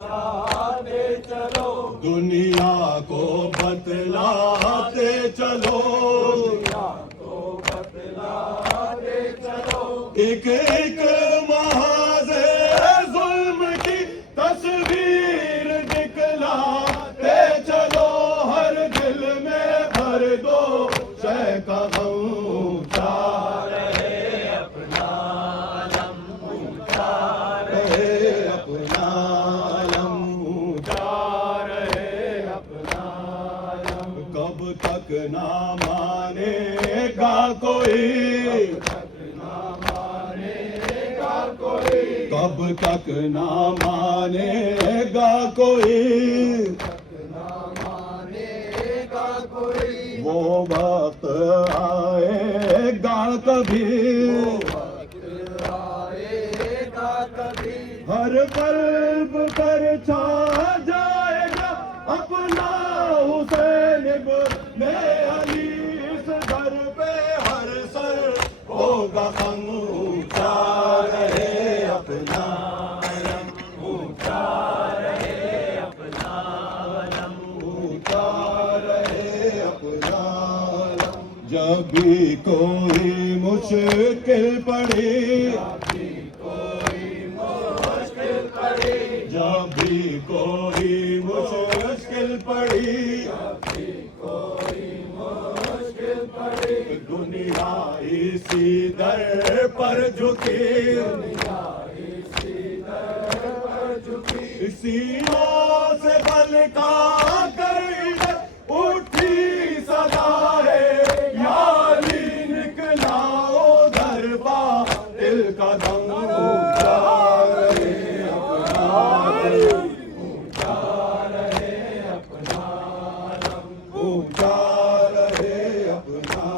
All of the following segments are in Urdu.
چلو دنیا کو بتلاتے چلو، دنیا کو بتلاتے چلو، ایک ایک محاذ ظلم کی تصویر دکھلاتے چلو، ہر دل میں بھر دو شے کا غم، اونچا رہے اپنا علم، اونچا رہے اپنا علم، اونچا رہے اپنا علم، کب تک نہ مانے گا کوئی، کب تک نہ مانے گا کوئی، وہ وقت آئے گا کبھی، ہر قلب پر چھا جائے گا اپنا حسین ابن علی، اس در پہ ہر سر ہوگا خم، اونچا رہے اپنا علم، اونچا رہے اپنا علم، اونچا رہے اپنا علم، جب بھی کوئی مشکل پڑے، جب بھی کوئی مشکل پڑی، دنیا اسی در پر جھکی، سینوں سے بل کا کر اٹھی صدا ہے، یا علی نکلا ادھر با دل کا دم، اونچا رہے اپنا علم، اونچا رہے اپنا علم، اونچا رہے اپنا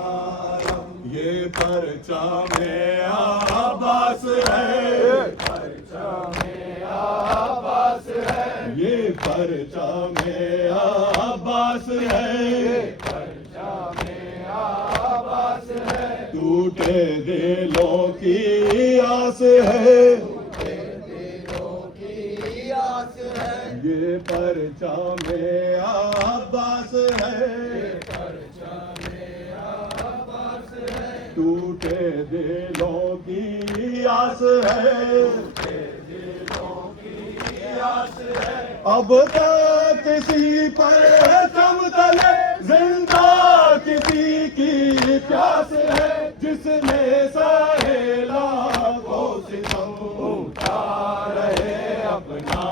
علم، یہ پرچم عباس ہے، پرچم عباس ہے، یہ پرچم عباس ہے، پرچم عباس ہے، ٹوٹے دلوں کی آس ہے، یہ پرچم عباس ہے، ٹوٹے دلوں کی آس ہے، اب تک کسی پرچم تلے زندہ کسی کی پیاس ہے، جس نے سہے لاکھوں ستم، اونچا رہے اپنا